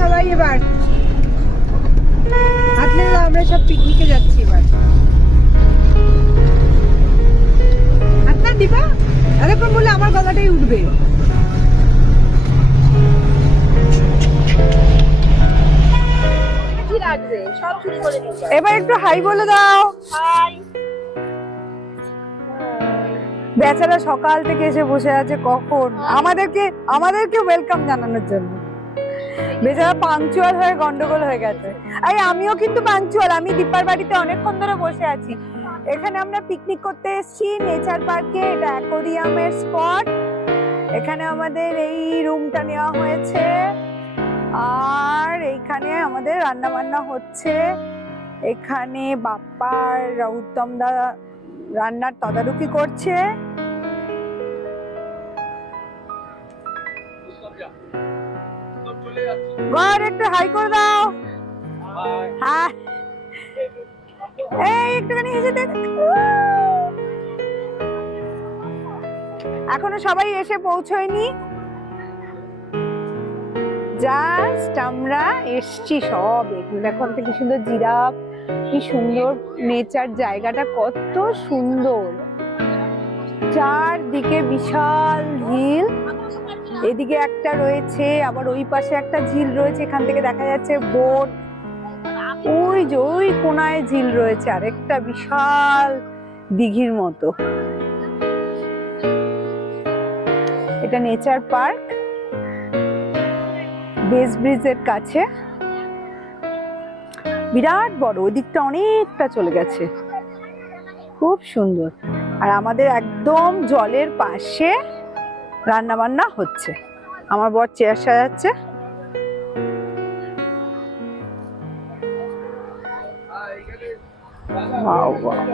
সবাই এবার হাত মেলাও, আমরা সব পিকনিকে যাচ্ছি এবার। হাত না দিবা, এরকম বলে আমার গলাটাই উঠবে। এবার একটু হাই বলে দাও। হাই। বেচারা সকাল থেকে এসে বসে আছে, কখন আমাদেরকে ওয়েলকাম জানানোর জন্য। বেচারা পাংচুয়াল হয়ে গন্ডগোল হয়ে গেছে। আরে আমিও কিন্তু পাংচুয়াল, আমি দীপার বাড়িতে অনেকক্ষণ ধরে বসে আছি। এখানে আমরা পিকনিক করতে এসেছি নেচার পার্কে, এটা অ্যাকোয়ারিয়ামের স্পট। এখানে আমাদের এই রুমটা নেওয়া হয়েছে, আর এইখানে আমাদের রান্না বান্না হচ্ছে। এখানে বাপ্পার উত্তম দা রান্নার তদারকি করছে। ঘর একটু হাই করে দাও। হ্যাঁ, এই একটুখানি হেসে দে। এখনো সবাই এসে পৌঁছয়নি, জাস্ট আমরা এসছি সব। এখন থেকে সুন্দর জিরাফ, কি সুন্দর নেচার, জায়গাটা কত সুন্দর, চারদিকে বিশাল ঝিল। এদিকে একটা রয়েছে, আবার ওই পাশে একটা ঝিল রয়েছে, এখান থেকে দেখা যাচ্ছে বোট। ওই যে ওই কোনায় ঝিল রয়েছে আরেকটা বিশাল দিঘির মতো। এটা নেচার পার্ক, বেস ব্রিজের কাছে, বিরাট বড়, ওই দিকটা অনেকটা চলে গেছে, খুব সুন্দর। আর আমাদের একদম জলের পাশে রান্না বান্না হচ্ছে। আমার বর চেয়ার সাজাচ্ছে। Wow wow.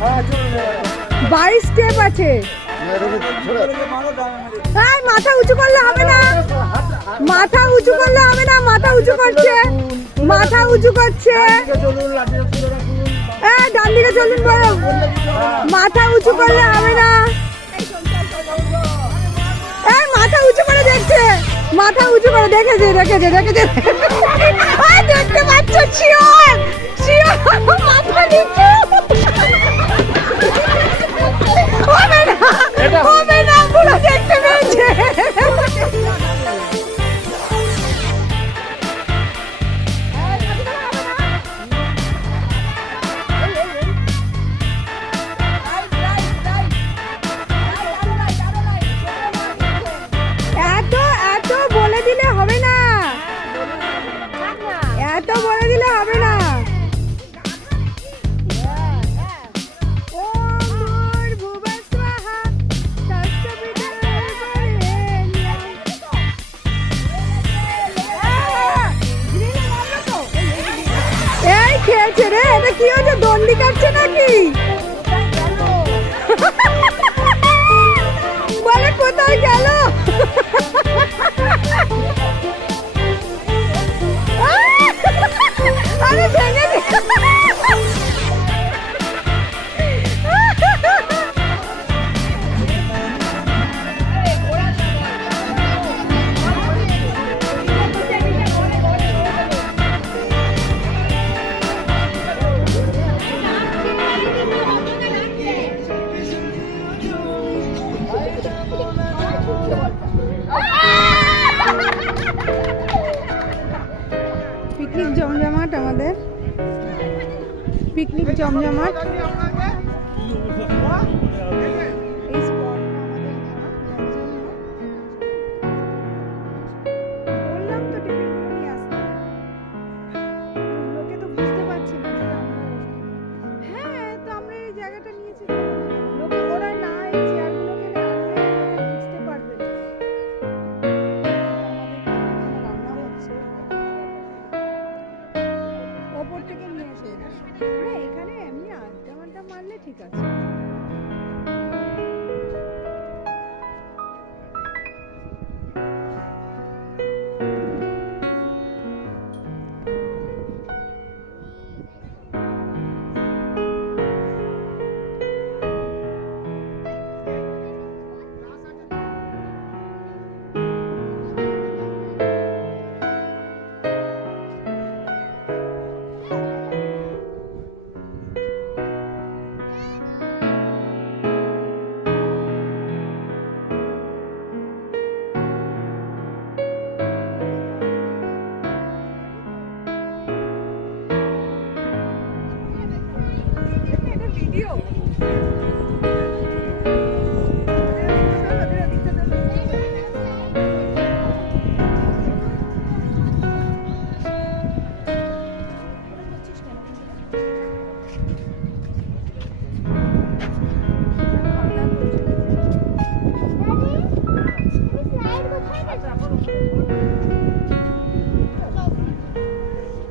22 স্টেপ আছে। এই মাথা উঁচু করলে হবে না, মাথা উঁচু করলে হবে না, মাথা উঁচু করছে, মাথা উঁচু করছে। ডান দিকে চলুন বলো, মাথা উঁচু করলে হবে না। মাথা উঁচু করে দেখছে, মাথা উঁচু করে দেখেছে দেখেছে দেখেছে দেখতে পাচ্ছ, শিওর শিওর মাথা নিচু। হবে না হবে না, পুরো দেখতে পেয়েছে। এত এত বলে দিলে হবে না, এত বলে দিলে হবে না। এই খেয়েছে রে, এটা কি হচ্ছে, দণ্ডি কাটছে নাকি? বলে কোথায় গেল? আরে ভেঙে পিকনিক জমজমাট, আমাদের পিকনিক জমজমাট। এই স্পটটা আমাদের বললাম তো টেবিলগুলো নিয়ে আসতে, লোকে তো বুঝতে পারছে না। হ্যাঁ, তো আমরা এই জায়গাটা নিয়েছি, লোকে ওরা না এই চেয়ারগুলোকে না আনলে লোকে বুঝতে পারবে না। রান্না হচ্ছে ওপর থেকে নিয়ে এসে, হ্যাঁ এখানে এমনি আড্ডা মাড্ডা মারলে ঠিক আছে।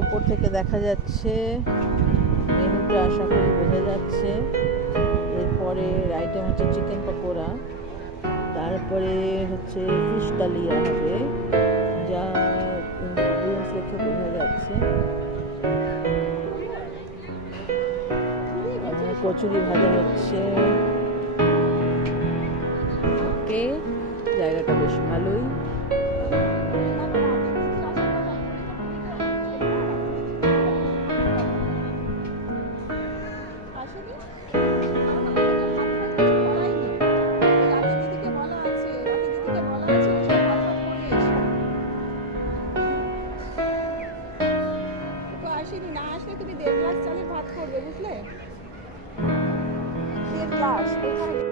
উপর থেকে দেখা যাচ্ছে মেনুটা, আশা করি বোঝা যাচ্ছে। এরপরে আইটেম হচ্ছে চিকেন পকোড়া, তারপরে হচ্ছে ফিশ তালিয়া হবে, যা ইনগ্রিডিয়েন্টস দেখে বোঝা যাচ্ছে। কচুরি ভাজা হচ্ছে। ওকে, জায়গাটা বেশ ভালোই। না আসলে তুমি 1.5 গ্লাস চালের ভাত করবে, বুঝলে? 1.5 গ্লাস।